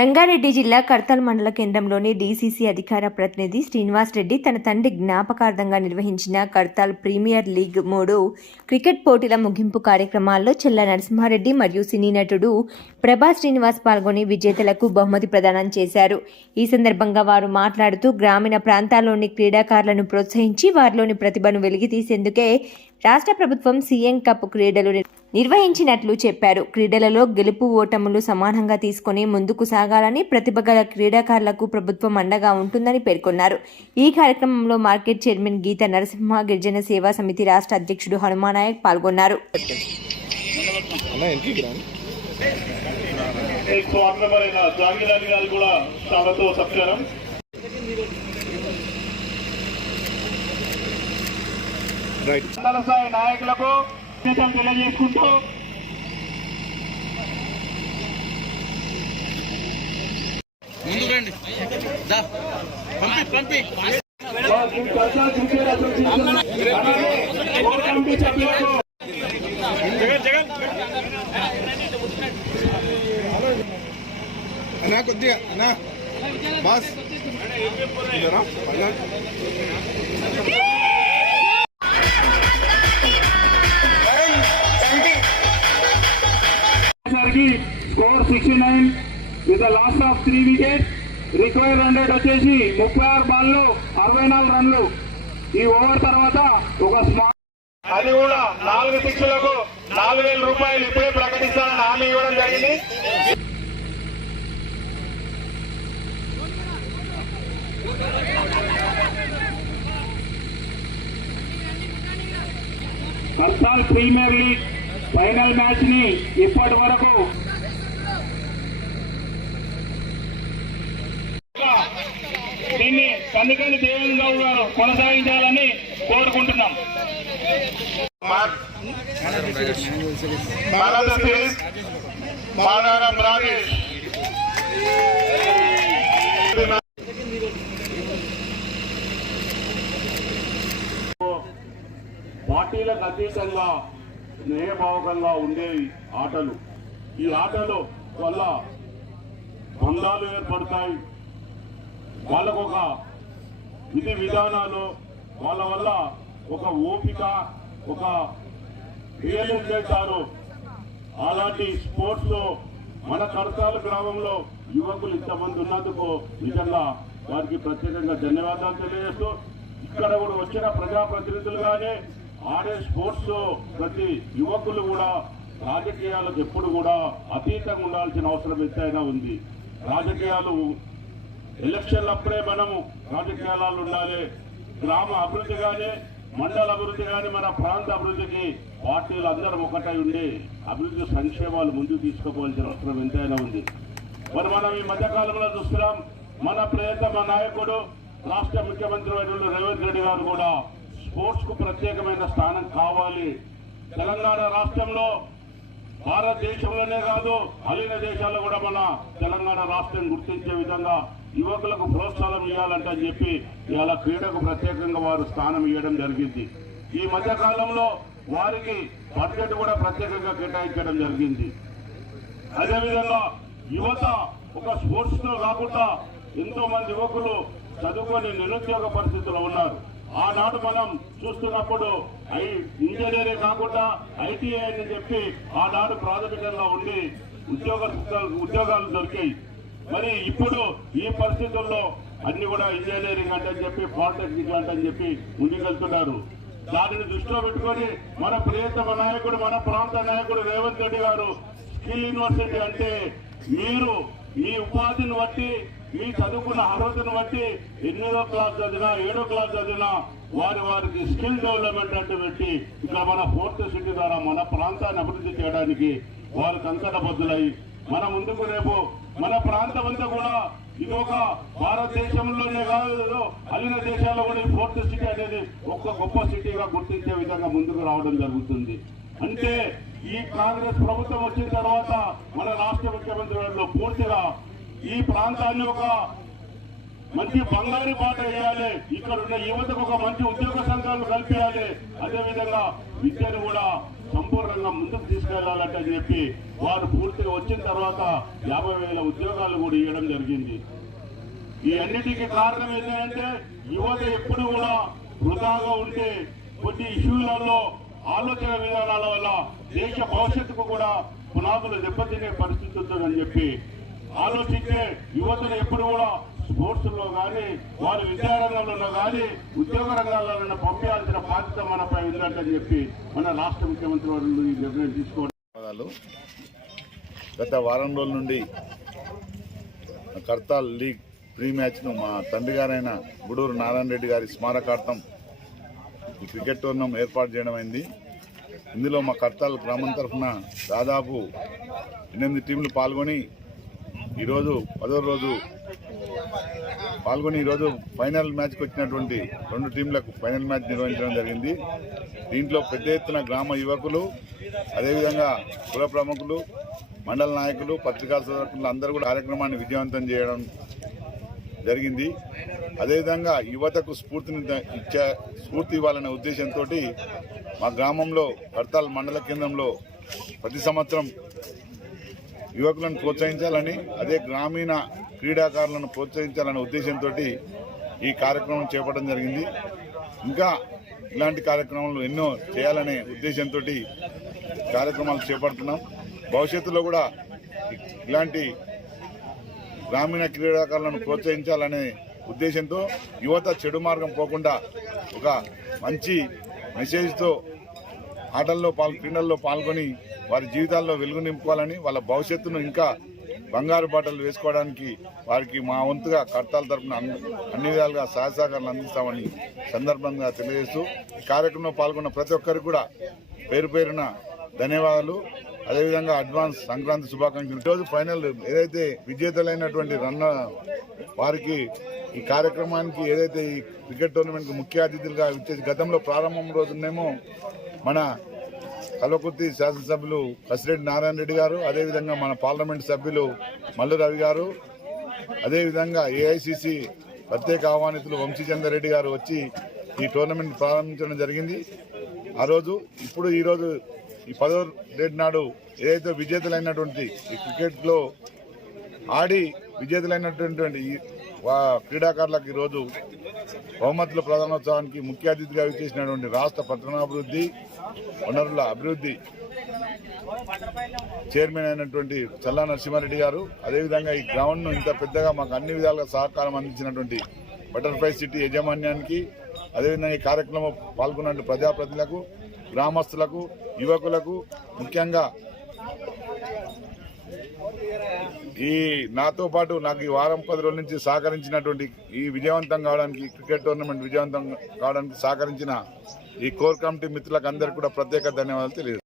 రంగారెడ్డి జిల్లా కర్తల్ మండల కేంద్రంలోని డీసీసీ అధికార ప్రతినిధి శ్రీనివాస్ రెడ్డి తన తండ్రి జ్ఞాపకార్థంగా నిర్వహించిన కర్తాల్ ప్రీమియర్ లీగ్ మూడు క్రికెట్ పోటీల ముగింపు కార్యక్రమాల్లో చెల్ల నరసింహారెడ్డి మరియు సినీ నటుడు ప్రభా శ్రీనివాస్ పాల్గొని విజేతలకు బహుమతి ప్రదానం చేశారు. ఈ సందర్భంగా వారు మాట్లాడుతూ గ్రామీణ ప్రాంతాల్లోని క్రీడాకారులను ప్రోత్సహించి వారిలోని ప్రతిభను వెలికితీసేందుకే రాష్ట్ర ప్రభుత్వం సీఎం కప్ క్రీడలు నిర్వహించినట్లు చెప్పారు. క్రీడలలో గెలుపు ఓటములు సమానంగా తీసుకొని ముందుకు సాగాలని ప్రతిభ గల క్రీడాకారులకు ప్రభుత్వం అండగా ఉంటుందని పేర్కొన్నారు. ఈ కార్యక్రమంలో మార్కెట్ చైర్మన్ గీత నరసింహ గిరిజన సేవా సమితి రాష్ట్ర అధ్యక్షుడు హనుమానాయక్ పాల్గొన్నారు. నాయకులకు కృతజ్ఞతలు తెలియజేసుకుంటూ ముందు పంపి పంపి. అన్నా కొద్దిగా అన్నా. Boss. With last of three wicket require hundred వచ్చేసి ముప్పై ఆరు బాల్లో అరవై నాలుగు రన్లు. ఈ ఓవర్ తర్వాత ఒక స్మాల్ అది కూడా నాలుగు శిక్షలకు నాలుగు వేల రూపాయలు ఇప్పుడే ప్రకటిస్తానని హామీ ఇవ్వడం జరిగింది. కర్తాల్ ప్రీమియర్ లీగ్ ఫైనల్ మ్యాచ్ని ఇప్పటి వరకు కందుకని దేవేంద్ర గౌడ్ గారు కొనసాగించాలని కోరుకుంటున్నాం. పార్టీలకు అతీతంగా స్నేహభావకంగా ఉండేవి ఆటలు. ఈ ఆటలు వల్ల బంధాలు ఏర్పడతాయి. వాళ్ళకు ఒక విధి విధానాలు వాళ్ళ వల్ల ఒక ఓపిక ఒక రియలైజ్ చేశారు అలాంటి స్పోర్ట్స్లో మన కడతాల గ్రామంలో యువకులు ఇంతమంది ఉన్నందుకు నిజంగా వారికి ప్రత్యేకంగా ధన్యవాదాలు తెలియజేస్తూ ఇక్కడ కూడా వచ్చిన ప్రజాప్రతినిధులుగానే ఆడే స్పోర్ట్స్ ప్రతి యువకులు కూడా రాజకీయాలకు ఎప్పుడు కూడా అతీతంగా ఉండాల్సిన అవసరం ఎంతైనా ఉంది. రాజకీయాలు ఎలక్షన్లు అప్పుడే మనము రాజకీయాలు ఉండాలి. గ్రామ అభివృద్ధి కానీ మండల అభివృద్ధి కానీ మన ప్రాంత అభివృద్ధికి పార్టీలు అందరం ఒకటై ఉండి అభివృద్ధి సంక్షేమాలు ముందుకు తీసుకోవాల్సిన అవసరం ఎంతైనా ఉంది. మరి మనం ఈ మధ్యకాలంలో చూస్తున్నాం మన ప్రియతమ నాయకుడు రాష్ట్ర ముఖ్యమంత్రి వర్యులు రేవంత్ రెడ్డి గారు కూడా స్పోర్ట్స్కు ప్రత్యేకమైన స్థానం కావాలి. తెలంగాణ రాష్ట్రంలో భారతదేశంలోనే కాదు అలీన దేశాల్లో కూడా మన తెలంగాణ రాష్ట్రం గుర్తించే విధంగా యువకులకు ప్రోత్సాహం ఇవ్వాలంటే అని చెప్పి ఇవాళ క్రీడకు ప్రత్యేకంగా వారు స్థానం ఇవ్వడం జరిగింది. ఈ మధ్య కాలంలో వారికి బడ్జెట్ కూడా ప్రత్యేకంగా కేటాయించడం జరిగింది. అదేవిధంగా యువత ఒక స్పోర్ట్స్లో కాకుండా ఎంతో మంది యువకులు చదువుకొని నిరుద్యోగ పరిస్థితుల్లో ఉన్నారు. ఆనాడు మనం చూస్తున్నప్పుడు ఐ కాకుండా ఐటీఐ అని చెప్పి ఆనాడు ప్రాథమికంగా ఉండి ఉద్యోగ ఉద్యోగాలు దొరికాయి. మరి ఇప్పుడు ఈ పరిస్థితుల్లో అన్ని కూడా ఇంజనీరింగ్ అంటే చెప్పి పాలిటెక్నిక్ అంటని చెప్పి ముందుకెళ్తున్నారు. దానిని దృష్టిలో పెట్టుకొని మన ప్రియతమ నాయకుడు మన ప్రాంత నాయకుడు రేవంత్ రెడ్డి గారు స్కిల్ యూనివర్సిటీ అంటే మీరు మీ ఉపాధిని బట్టి మీ చదువుకున్న అర్హతను బట్టి ఎనిమిదో క్లాస్ చదివినా ఏడో క్లాస్ చదివినా వారి వారికి స్కిల్ డెవలప్మెంట్ అంటే పెట్టి ఇక్కడ మన ఫోర్త్ సిటీ ద్వారా మన ప్రాంతాన్ని అభివృద్ధి చేయడానికి వారు కంకణబద్దులై మన ముందుకు రేపు మన ప్రాంతం అంతా కూడా ఇది ఒక భారతదేశంలోనే కాదు అలిన దేశాల్లో కూడా ఈ ఫోర్త్ సిటీ అనేది ఒక గొప్ప సిటీగా గుర్తించే విధంగా ముందుకు రావడం జరుగుతుంది. అంటే ఈ కాంగ్రెస్ ప్రభుత్వం వచ్చిన తర్వాత మన రాష్ట్ర ముఖ్యమంత్రి పూర్తిగా ఈ ప్రాంతాన్ని ఒక మంచి బంగారు పాట వేయాలి. ఇక్కడ ఉన్న యువతకు ఒక మంచి ఉద్యోగ సంఘాలు కల్పించాలి. అదేవిధంగా విద్యను కూడా సంపూర్ణంగా ముందుకు తీసుకెళ్ళాలంటే చెప్పి వారు పూర్తిగా వచ్చిన తర్వాత యాభై వేల ఉద్యోగాలు కూడా ఇవ్వడం జరిగింది. ఈ అన్నిటికీ కారణం ఏంటంటే యువత ఎప్పుడు కూడా వృధాగా ఉంటే కొన్ని ఇష్యూలలో ఆలోచన విధానాల వల్ల దేశ భవిష్యత్తుకు కూడా పునాదులు దెబ్బతినే పరిస్థితి ఉంటుందని చెప్పి ఆలోచించే యువతను ఎప్పుడు కూడా స్పోర్ట్స్లో కానీ వారి విద్యారంగంలో కానీ ఉద్యోగ రంగాల్లో పంపించాల్సిన బాధ్యత మనపై ఉందంటని చెప్పి మన రాష్ట్ర ముఖ్యమంత్రి వారు ఈ నిర్ణయం తీసుకోవడం. గత వారం రోజుల నుండి కర్తాల్ లీగ్ ప్రీ మ్యాచ్ను మా తండ్రి గారైన గుడూరు నారాయణ రెడ్డి గారి స్మారకార్థం ఈ క్రికెట్ టోర్నం ఏర్పాటు చేయడం అయింది. ఇందులో మా కర్తాల్ గ్రామం తరఫున దాదాపు ఎనిమిది టీంలు పాల్గొని ఈరోజు పదో రోజు పాల్గొని ఈరోజు ఫైనల్ మ్యాచ్కి వచ్చినటువంటి రెండు టీంలకు ఫైనల్ మ్యాచ్ నిర్వహించడం జరిగింది. దీంట్లో పెద్ద ఎత్తున గ్రామ యువకులు అదేవిధంగా కుల ప్రముఖులు మండల నాయకులు పత్రికా సోదరులు అందరూ కూడా కార్యక్రమాన్ని విజయవంతం చేయడం జరిగింది. అదేవిధంగా యువతకు స్ఫూర్తిని ఇచ్చే స్ఫూర్తి ఇవ్వాలనే ఉద్దేశంతో మా గ్రామంలో హర్తాల్ మండల కేంద్రంలో ప్రతి సంవత్సరం యువకులను ప్రోత్సహించాలని అదే గ్రామీణ క్రీడాకారులను ప్రోత్సహించాలనే ఉద్దేశంతో ఈ కార్యక్రమం చేపట్టడం జరిగింది. ఇంకా ఇలాంటి కార్యక్రమాలు ఎన్నో చేయాలనే ఉద్దేశంతో కార్యక్రమాలు చేపడుతున్నాం. భవిష్యత్తులో కూడా ఇలాంటి గ్రామీణ క్రీడాకారులను ప్రోత్సహించాలనే ఉద్దేశంతో యువత చెడు మార్గం పోకుండా ఒక మంచి మెసేజ్తో ఆటల్లో పాల్ క్రీడల్లో పాల్గొని వారి జీవితాల్లో వెలుగు నింపుకోవాలని వాళ్ళ భవిష్యత్తును ఇంకా బంగారు బాటలు వేసుకోవడానికి వారికి మా వంతుగా కర్తాల తరపున అన్ని విధాలుగా సహాయ అందిస్తామని సందర్భంగా తెలియజేస్తూ ఈ కార్యక్రమంలో పాల్గొన్న ప్రతి ఒక్కరికి కూడా పేరు పేరున ధన్యవాదాలు. అదేవిధంగా అడ్వాన్స్ సంక్రాంతి శుభాకాంక్షలు. ఈరోజు ఫైనల్ ఏదైతే విజేతలైనటువంటి రన్న వారికి ఈ కార్యక్రమానికి ఏదైతే ఈ క్రికెట్ టోర్నమెంట్కి ముఖ్య అతిథులుగా ఇచ్చేసి గతంలో ప్రారంభం రోజునేమో మన కల్వకుర్తి శాసనసభ్యులు కసిరెడ్డి నారాయణ రెడ్డి గారు అదేవిధంగా మన పార్లమెంట్ సభ్యులు మల్లు రవి గారు అదేవిధంగా ఏఐసిసి ప్రత్యేక ఆహ్వానితులు వంశీచందర్ రెడ్డి గారు వచ్చి ఈ టోర్నమెంట్ ప్రారంభించడం జరిగింది. ఆ రోజు ఇప్పుడు ఈరోజు ఈ పదో డేట్ నాడు ఏదైతే విజేతలైనటువంటి ఈ క్రికెట్లో ఆడి విజేతలైనటువంటి క్రీడాకారులకు ఈరోజు బహుమతుల ప్రధానోత్సవానికి ముఖ్య అతిథిగా విచ్చేసినటువంటి రాష్ట్ర పట్టణాభివృద్ధి వనరుల అభివృద్ధి చైర్మన్ అయినటువంటి చల్లా నరసింహారెడ్డి గారు అదేవిధంగా ఈ గ్రౌండ్ను ఇంత పెద్దగా మాకు అన్ని విధాలుగా సహకారం అందించినటువంటి బటర్ఫ్లై సిటీ యాజమాన్యానికి అదేవిధంగా ఈ కార్యక్రమంలో పాల్గొన్న ప్రజాప్రతినిధులకు గ్రామస్తులకు యువకులకు ముఖ్యంగా ఈ నాతో పాటు నాకు ఈ వారం పది రోజుల నుంచి సహకరించినటువంటి ఈ విజయవంతం కావడానికి క్రికెట్ టోర్నమెంట్ విజయవంతం కావడానికి సహకరించిన ఈ కోర్ కమిటీ మిత్రులకు అందరికీ కూడా ప్రత్యేక ధన్యవాదాలు తెలియదు